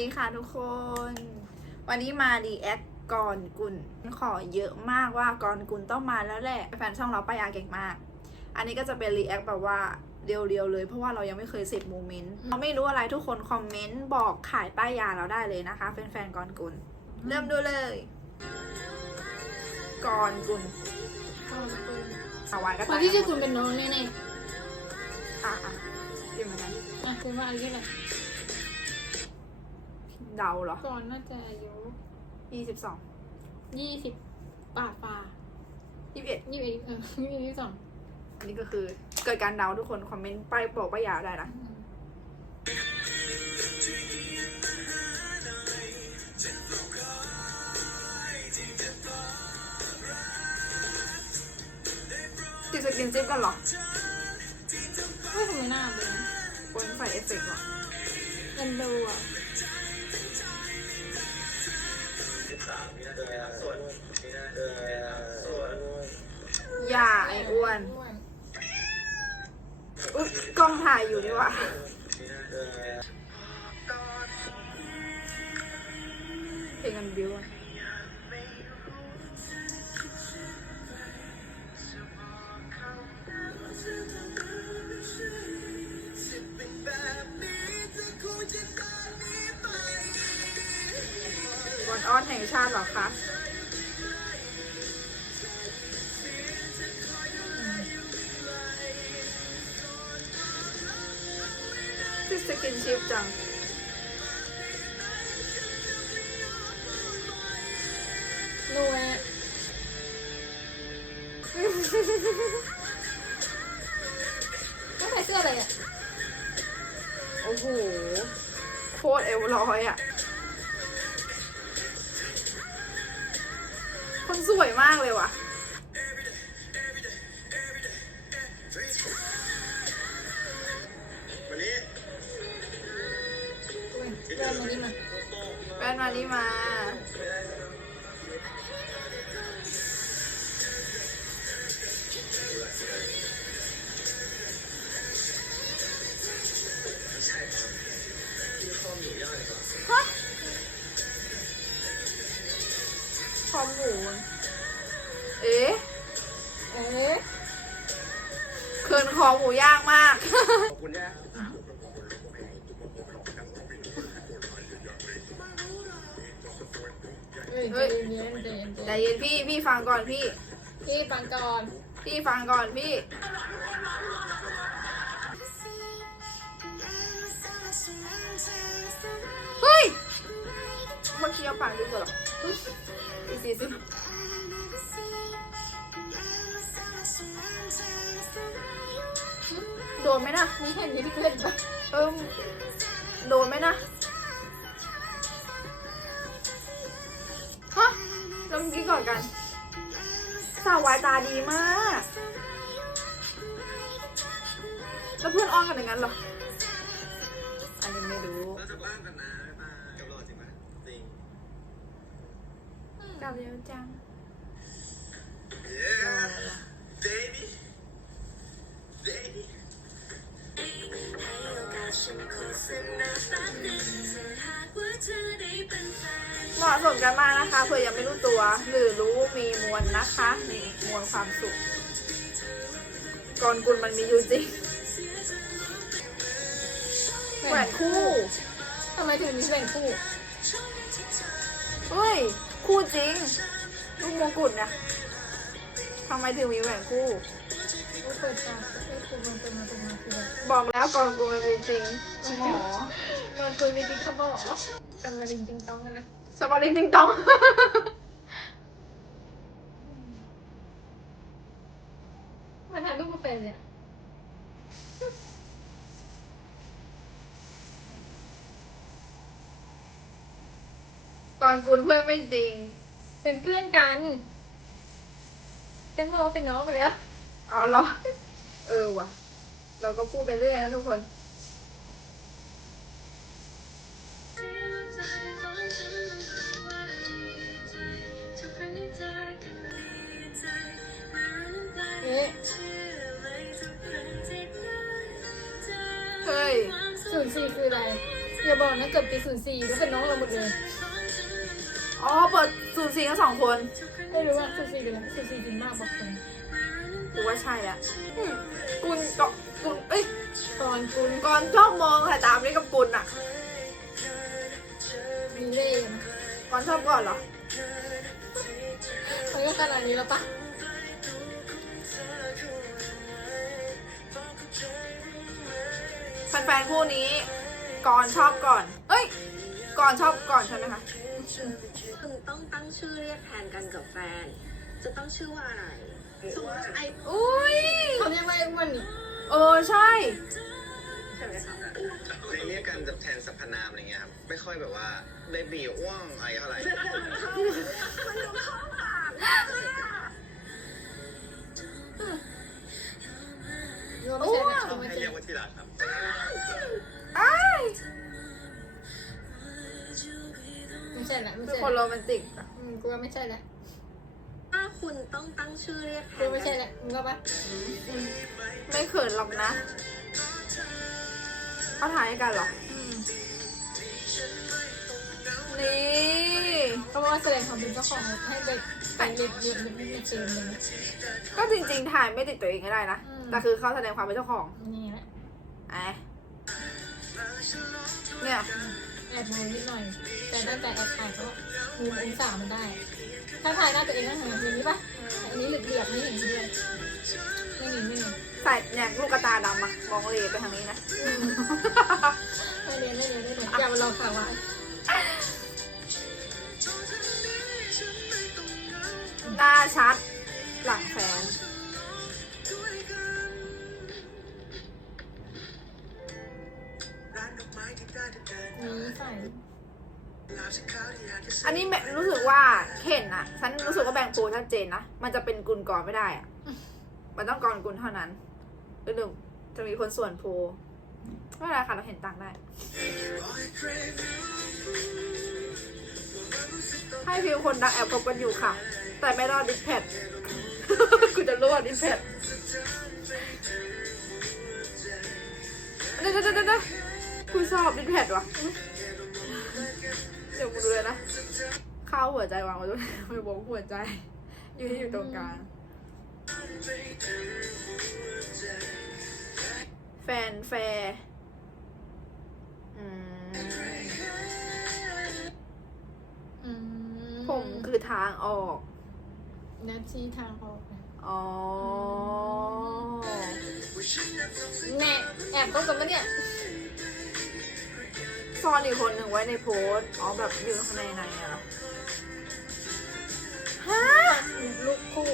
ดีค่ะทุกคน วันนี้มาดีแอคกรกุลขอเยอะมากว่ากรกุลต้องมาแล้วแหละแฟนช่องเราป้ายาเก่งมาก อันนี้ก็จะเป็นรีแอคแบบว่าเรียวๆเลยเพราะว่าเรายังไม่เคยเสพโมเมนต์เราไม่รู้อะไรทุกคนคอมเมนต์บอกขายป้ายยาเราได้เลยนะคะแฟนๆกรกุล เริ่มดูเลยกรกุลสาววายก็คนตายที่ชื่อคุณเป็นน้องแน่อะอะดีเหมือนกันๆอะคุณว่าอายุเท่าไหร่ เดาเหรอก่อนน่าจะอายุยี่สิบสองยี่สิบป่าป่ายี่สิบเอ็ดยี่สิบเอ็ดเออยี่สิบยี่สิบสองอันนี้ก็คือเกิดการเดาทุกคนคอมเมนต์ไปบอกป้ายาได้นะติดสกินจิ๊บกันเหรอเฮ้ยทำไมหน้าเป็นบนใส่เอฟเฟกต์เหรอเอ็นดูอะ อย่าไอ้อ้วนอุ๊ยกล้องถ่ายอยู่นี่หว่า เพลงกันบิวอะวันออนแห่งชาติเหรอคะ ดสกินชิปจังรวย ก็ใส่เสื้ออะไรอะ โอ้โห โคตรเอวลอยอะ คนสวยมากเลยว่ะ มานี่มา ฮะคอมหมูเอ๊ะ เอ๊ะเคินคอหมูย่างมาก ขอบคุณนะ เฮ้ยเฮ้ยใจเย็นใจเย็นใจใจเย็นเย็นพี่พี่ฟังก่อนพี่ พี่ฟังก่อนพี่ฟังก่อนพี่ เฮ้ยเมื่อกี้เอาปากดูก่อนเหรออีซีสิโดนไหมนะมีเห็นอยู่ที่เล่นปะเออโดนไหมนะ ล้วเมื่อกี้ก่อนกันสาววายตาดีมาก แล้วเพื่อนอ้อนกันอย่างนั้นเหรอ อันนี้ไม่รู้เราจะบ้านกันนะบ๊ายบายกับรอจริงไหมจริงกลับเร็วจัง yeah baby baby เหมาะสมกันมากนะคะเผื่อยังไม่รู้ตัว หรือรู้มีมวลนะคะนี่มวลความสุขกรกุลมันมีอยู่จริงแหวนคู่ทำไมถึงมีแบ่งคู่เฮ้ย คู่จริง ลูกมงกุฎนะทำไมถึงมีแหวนคู่โอ้เปิดตาเปิดตัวมันเป็นมาเป็นมาคือแบบบอกแล้วกรกุลมันมีจริงหมอมันคุยไม่ดีเขาบอกกันมาจริงๆต้องกันนะ สปาริงติงตองมันถ่ายรูปมาเป็นเนี่ยกรกุลเพื่อนไม่จริง เป็นเพื่อนกันเป็นน้องเป็นน้องไปแล้ว เอาเหรอ เออว่ะ เราก็พูดไปเรื่อยนะทุกคน เฮ้ยศูนย์สี่คืออะไรศอย่าบอกนะเกิดปีศูนย์สี่แล้วเป็นน้องเราหมดเลยอ๋อเปิดสูตรสีทั้งสองคนไม่รู้ว่าศูนย์สี่เป็นอะไรศูนย์สี่ถึงมากบอกคนหรือว่าใช่อะอืมกุลก็กุลเอ้ยตอนคุณก่อนชอบมองสายตามนี้กับกุลอะมีเล่ห์นะก่อนชอบก่อนเหรอมันก็ขนาดนี้แล้วปะแฟนๆคู่นี้ ก่อนชอบก่อน เอ้ย ก่อนชอบก่อนใช่ไหมคะคุณต้องตั้งชื่อเรียกแทนกันกับแฟน จะต้องชื่อว่าอะไรสมมติไออุ้ยเขาเรียกว่าไอ้อ้วนนี่เออใช่ ใช่ไหมคะในเรียกกันจะแทนสรรพนามอะไรเงี้ยครับไม่ค่อยแบบว่าเบบีอ้วงอะไรเท่าไหร่เราไม่ใช่แหละเราไม่ให้ใช่เรียกว่าที่รักครับ ใช่แหละไม่เป็นใช่คนโรแมนติกอะอืมกูว่าไม่ใช่แหละถ้าคุณต้องตั้งชื่อเรียกแทกูนไม่ใช่แหละมึงก็ปะไม่เขินหรอกนะเขาถ่ายให้กันเหรอ อืมนี่เขาบอกว่าแสดงความเป็นเจ้าของให้ไปไปเรียนเรียนเรียนในเกมเลยนะ ก็จริงๆถ่ายไม่ติดตัวเองก็ได้นะ อืม แต่คือเขาแสดงความเป็นเจ้าของนี่แหละไอ้เนี่ย แอบมองนิดหน่อย แต่ตั้งแต่แอบถ่ายก็มุมองศามันได้ ถ้าถ่ายหน้าตัวเองก็เห็นอย่างนี้ปะอันนี้เหลือบๆไม่เห็นด้วยไม่เห็นไม่เห็นใส่เนี่ยลูกกระตาดำอะมองเลไปทางนี้นะไม่เรียนไม่เรียนไม่เรียนอย่ามาลองข่าวว่าหน้าชัดหลังแฟน อันนี้แม่รู้สึกว่าเข็นอะฉันรู้สึกว่าแบ่งโปชัดเจนนะ มันจะเป็นกุลก่อนไม่ได้อะมันต้องกรกุลเท่านั้นหรือหนึ่งจะมีคนส่วนโพไม่เป็นไรค่ะเราเห็นต่างได้ให้พิวคนดังแอบคบกันอยู่ค่ะ แต่ไม่รอดดิสแพดกูจะรอดดิสแพดเดี๋ยวเดี๋ยวเดี๋ยวเดี๋ยวกูชอบดิสแพดวะ ดี๋ยวกูดูเลยนะข้าวหัวใจวางไว้ด้วยไม่บอกหัวใจ อยู่ที่อยู่ตรงกลาง แฟนแฟร์อืมอืมผมคือทางออก นัดชี้ทางออกนะอ๋อแน่แอบต้องกันปะเนี่ย ซ่อนอีกคนหนึ่งไว้ในโพสต์อ๋อแบบอยู่ข้างในในอะฮะ ลูกคู่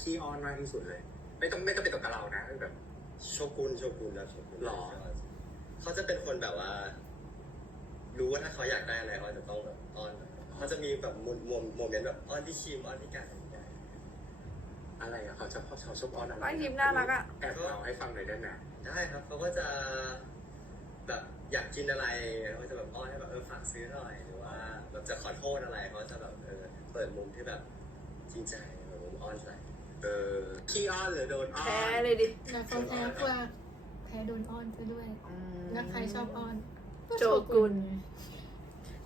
ขี้อ้อนมากที่สุดเลย ไม่ต้องไม่ต้องเป็นกับเรานะแบบโชกุนโชกุนนะโชกุนหรอ เขาจะเป็นคนแบบว่า รู้ว่าถ้าเขาอยากได้อะไรเขาจะต้องแบบอ้อนเขาจะมีแบบมุมมุมโมเมนต์แบบอ้อนที่คิมอ้อนที่กันอะไรอะเขาจะเขาชอบชอบอ้อนอะไรบ้านทีมน่ารักอะแอบเล่าให้ฟังหน่อยได้ไหมได้ครับเขาก็จะแบบอยากกินอะไรเขาจะแบบอ้อนให้แบบเออฝากซื้อหน่อยหรือว่าแบบจะขอโทษอะไรเขาจะแบบเออเปิดมุมที่แบบจริงใจแบบมุมอ้อนใส่ เออขี้อ้อนหรือโดนอ้อนแพ้เลยดิ แล้วเขาแพ้กว่าแพ้โดนอ้อนซะด้วยอืมแล้วใครชอบอ้อนโจกุน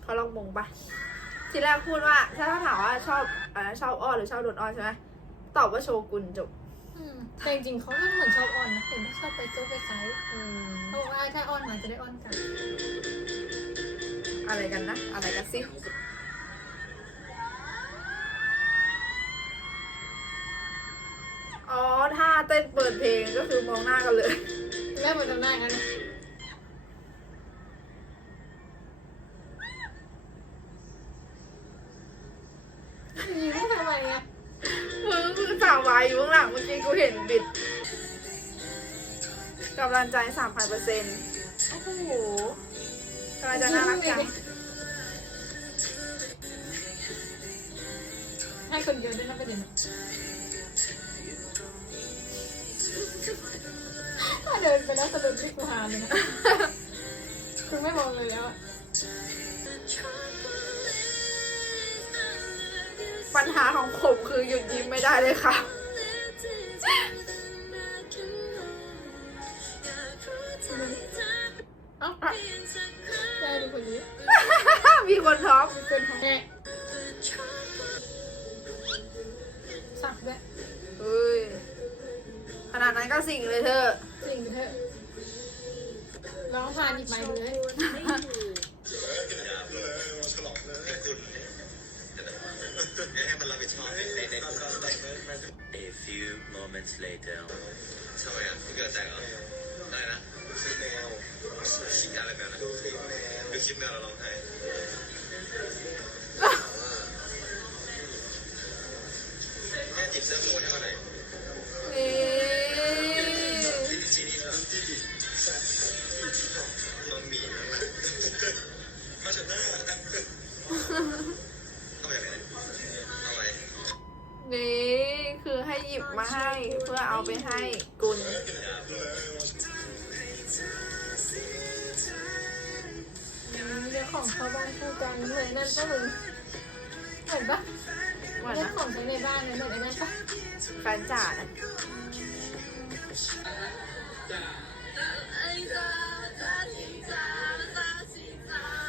เขาลองมงปะทีแรกพูดว่า ถ้าถามว่าชอบอ่าชอบอ้อนหรือชอบโดนอ้อนใช่ไหมตอบว่าโชกุนจบอืมแต่จริงๆเขาก็เหมือนชอบอ้อนนะเห็นว่าชอบไปโจ๊กไปไซส์อืมเขาบอกว่าถ้าอ้อนมาจะได้อ้อนกลับอะไรกันนะ อะไรกันสิอ๋อ เต้นเปิดเพลงก็คือมองหน้ากันเลย แล้วมันทำหน้ากันนะยิ้มทำไมอะมึงคือสาววายอยู่ข้างหลังเมื่อกี้กูเห็นบิดกำลังใจสามพันเปอร์เซ็นต์โอ้โห ปัญหาของผมคือหยุดยิ้มไม่ได้เลยค่ะ เอ้าได้ดูคนนี้มีคนท็อปมีคนของแม่สักด้วยเฮ้ย ขนาดนั้นก็สิ่งเลยเธอะจริงเถอะร้องพานหยิบไม้ไปเลย ฉลองเลยให้คุณ ให้มันรับผิดชอบในในใน A few moments later. ทำไมอะเกิดแตกเหรอได้นะคลิปแมวคลิปอะไรกันนะดูคลิปแมวดูคลิปแมวเราร้องไห้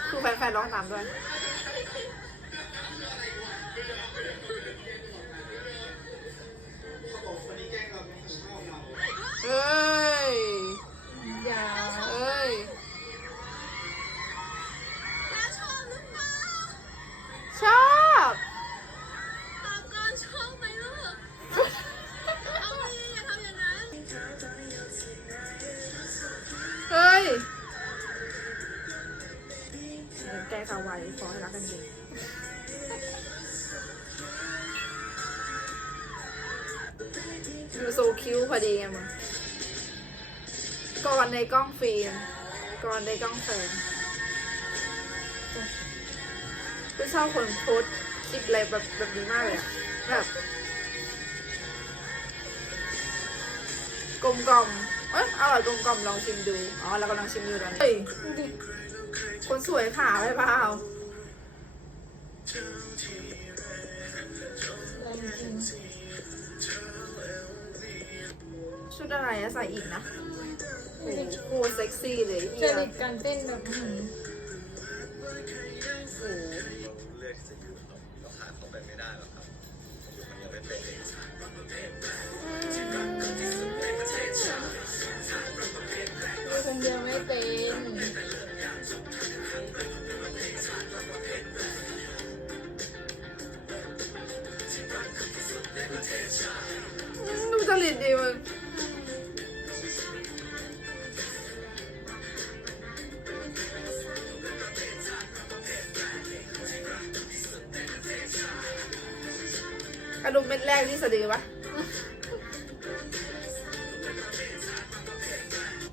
คือแฟนๆร้องตามด้วยเฮ้ย อย่า เอ้ยชอบเกันจริงดูโซคิวพอดีไงมึงก่อนในกล้องฟิล์มก่อนในกล้องแฟนกูชอบคนโพสต์คลิปอะไรแบบแบบนี้มากเลยอะแบบกลมกล่อมเอ้ยอร่อยกลมกล่อมลองชิมดู อ๋อเรากำลังชิมอยู่ตอนนี้คนสวยขาไปเปล่า ชุดอะไรอะใส่อีกนะดูดิโคตรเซ็กซี่เลยเจเฮียริตการเต้นแบบอื้อหือโอ้โหเราเลือกที่จะอยู่ครับเราขาดเขาไปไม่ได้หรอกครับมันยังไม่เป็นเองดู กระดุมเม็ดแรกที่สะดือปะ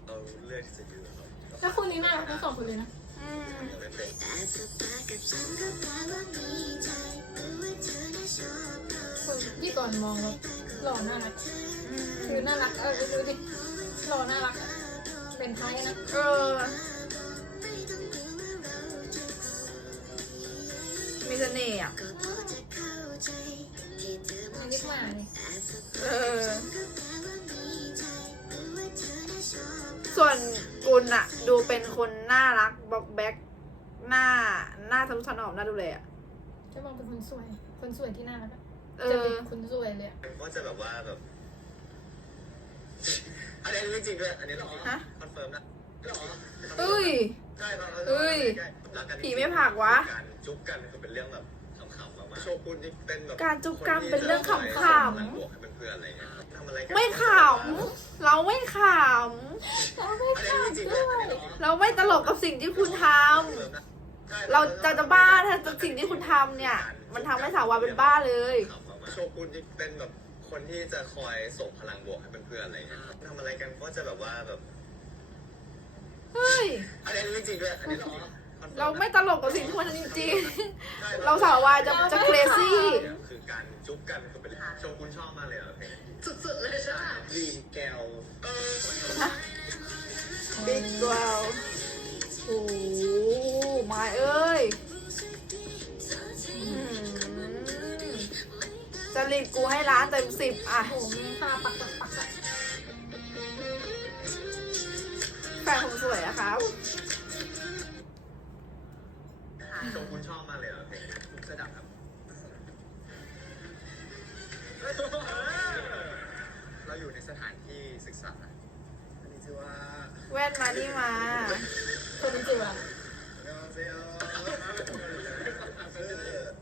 เราเลือกที่จะอยู่ครับถ้าคู่นี้น่ารักทั้งสองคนเลยนะอืมมันยังไม่เป็นคนที่ก่อนมองแล้วหล่อน่ารักคือน่ารักเออดูดิหล่อน่ารักอะเป็นไทยนะเออมีเสน่ห์อะอันนี้ มาเลยเออ ส่วนกุลอะดูเป็นคนน่ารักบอกแบ็คหน้าหน้าทะนุถนอมน่าดูเลยอะจะมองเป็นคนสวย คนสวยที่น่ารักอะเอจะอ เป็นคนสวยเลยอะว่าจะแบบว่าแบบ อันนี้เรื่องจริงด้วย อันนี้หรอฮะ คอนเฟิร์มนะหรอเอ้ย ใช่เราเอ้ยรักกันผีไม่ผลักวะ การจุ๊บกันคือเป็นเรื่องแบบขำๆมา กๆโชกุนนี่เป็นแบบการจุ๊บกันเป็นเรื่องขำๆคนที่จะคอยส่งพลังบวกให้เพื่อนๆอะไรเงี้ยทำอะไรกันไม่ขำเราไม่ขเราไม่อันนี้ขาเรื่อดงจริงด้ด้วยวยอันนี้หรอำเราไม่ตลกกับสิ่งที่คุณทคอนเฟิร์มนะำเราจะจะบ้าถ้าสิ่งที่คุณทำเนี่ย มันทำให้สาววายเป็นบ้าเลยโชกุนนี่เป็นแบบคนที่จะคอยส่งพลังบวกให้เพื่อนๆอะไรเงี้ยทำอะไรกันก็จะแบบว่าแบบเฮ้ยอันนี้เรื่องจริงด้วยอันนี้หรอคอนฟิ เรานะไม่ตลกกับสิ่งที่คุณทำจริงๆ เราสาววายจะจะเครซี่คือการจุ๊บกันคือเป็นโชกุนชอบมากเลยอะเพลงสุดๆเลยใช่ไหมดีมแก้วบิ๊กดวลโอ้โหมาเอ้ยอืมจริตกูให้ร้านเต็มสิบอะโอ้โหมีค่าปักปักปักอะแฟนผมสวยอะครับ โชกุนชอบมากเลยอะเพลงเสื้อดำครับเราอยู่ในสถานที่ศึกษาอันนี้ชื่อว่าแว่นมานี่มาคนนี้จิ๋วอะ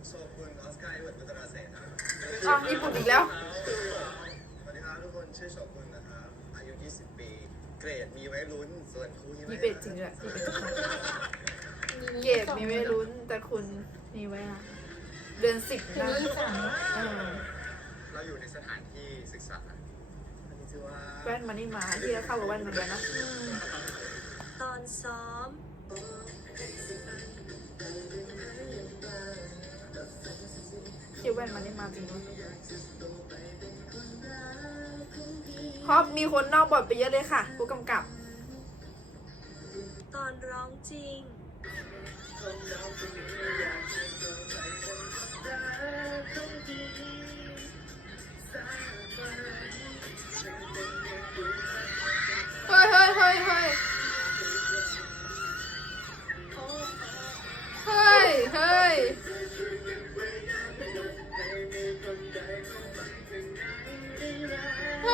โชกุนออสการ์เอเวิร์ดวัตราเศรษฐ์ครับอ้าวญี่ปุ่นอีกแล้ว สวัสดีครับทุกคนชื่อโชกุนนะครับอายุ 20 ปี เกรดมีไว้ลุ้นส่วนครูที่มีเป็ดจริงด้วย เกรดมีไว้ลุ้นแต่คุณมีไว้อะเดือนสิบทีนะนี้สามเออเราอยู่ในสถานที่ศึกษาอันนี้ชื่อว่าแว่นมานี่มาที่จะเข้ากับแว่นเหมือนกันนะตอนซ้อม คิวแว่นมานี่มาจริงด้วยฮอปมีคนนอกบทไปเยอะเลยค่ะ ผู้กำกับ ตอนร้องจริง เฮ้ยเฮ้ยเ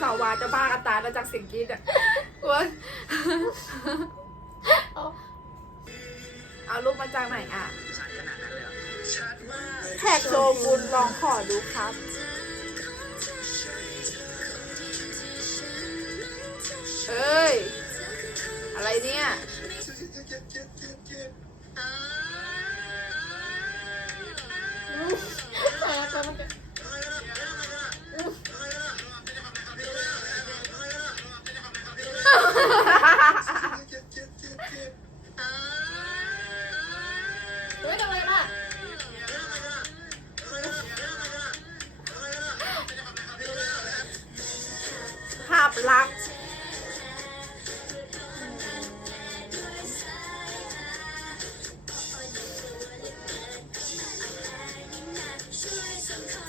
สาววาจะบ้ากันตายแล้วจากเสิ่งกรีดอะกูว่าเอารูปมาจากไหนอะชัดขนาดนั้นเลยเหรอชัดมากแท็กโชกุนลองขอดูครับเอ้ย อะไรเนี่ยเออ ภาพลัก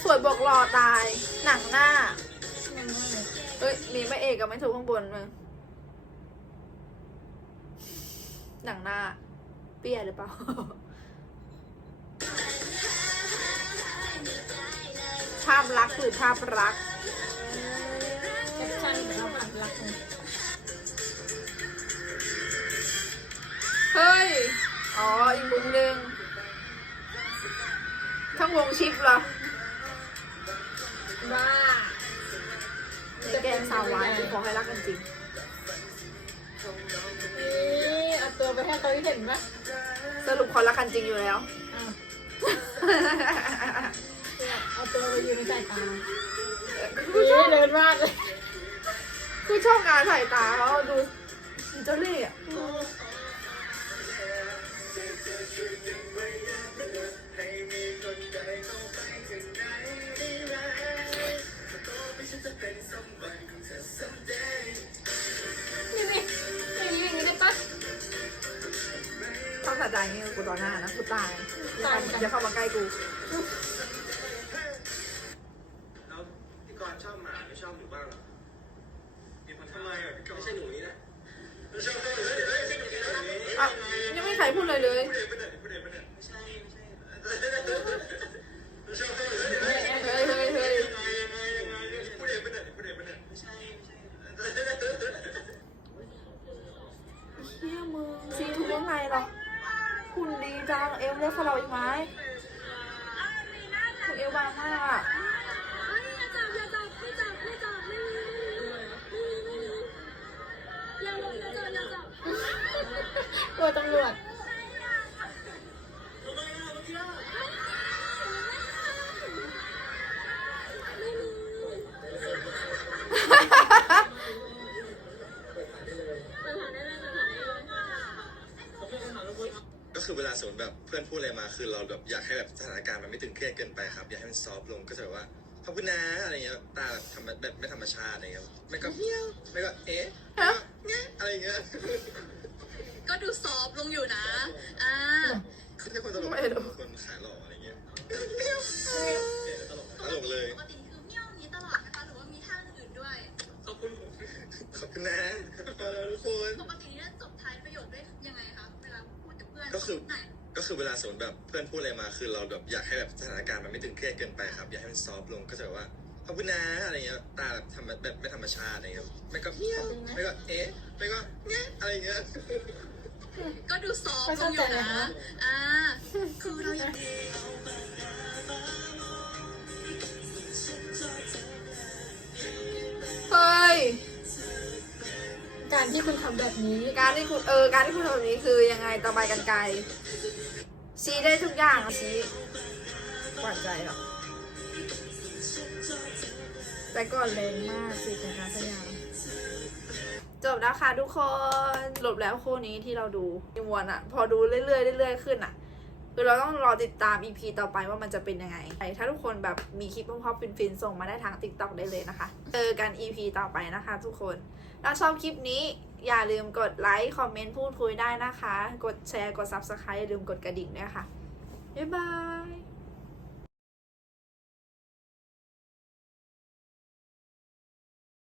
สวยบอกหล่อตาย หนังหน้า เอ้ย มีพระเอกกับไม่ถูกข้างบนมึงหนังหน้า เปี้ยหรือเปล่าภาพลักหรือภาพรัก อ๋อ อีกมุมหนึ่งทั้งวงชิปเหรอว่าในแกงสาววายกูขอให้รักกันจริง นี่เอาตัวไปให้เขาเห็นปะสรุปเขารักกันจริงอยู่แล้ว อ้าวเนี่ยเอาตัวไปอยู่ในสายตากูชนี่อบเดินมากเลยกูชอบงานสายตาเขาดูเจ้าเล่ห์อะ ชอบสายตาอย่างนี้กูต่อหน้านะกูตายตายเหมือนกันอย่าเข้ามาใกล้กู ตำรวจก็คือเวลาสมมติแบบเพื่อนพูดอะไรมาคือเราแบบอยากให้แบบสถานการณ์มันไม่ตึงเครียดเกินไปครับ อยากให้มันซอฟลงก็จะแบบว่าขอบคุณนะอะไรเงี้ยตาแบบแบบไม่ธรรมชาติอะไรเงี้ยไม่ก็เพี้ยวไม่ก็เอ๊ะ เวลาสมมติแบบเพื่อนพูดอะไรมาคือเราแบบอยากให้แบบสถานการณ์มันไม่ตึงเครียดเกินไปครับ อยากให้มันซอฟต์ลงก็จะแบบว่าขอบคุณนะอะไรเงี้ยตาแบบทำแบบไม่ธรรมชาติอะไรเงี้ยไม่ก็เฮี้ยวไม่ก็เอ๊ะไม่ก็แงะอะไรเงี้ยก็ดูซอฟไม่ต์ลเข้างอใจยู่เลยนะนะอ่าคือเราอยากเฮ้ย การที่คุณทำแบบนี้ การที่คุณเออการที่คุณทำแบบนี้คือยังไงต่อไปกันไกลชี้ได้ทุกอย่างอะชี้หวานใจเหรอแต่ก่อนแรงมากสินะคะพยามจบแล้วค่ะทุกคนสรุปแล้วคู่นี้ที่เราดูมีมวนอะพอดูเรื่อยๆเรื่อยๆขึ้นอะคือเราต้องรอติดตาม EP ต่อไปว่ามันจะเป็นยังไงถ้าทุกคนแบบมีคลิปพอๆฟินๆส่งมาได้ทาง TikTok ได้เลยนะคะเจอกัน EP ต่อไปนะคะ ทุกคน ถ้าชอบคลิปนี้อย่าลืมกดไลค์ คอมเมนต์ พูดคุยได้นะคะ กดแชร์ กด Subscribe อย่าลืมกดกระดิ่งด้วยค่ะ บ๊ายบาย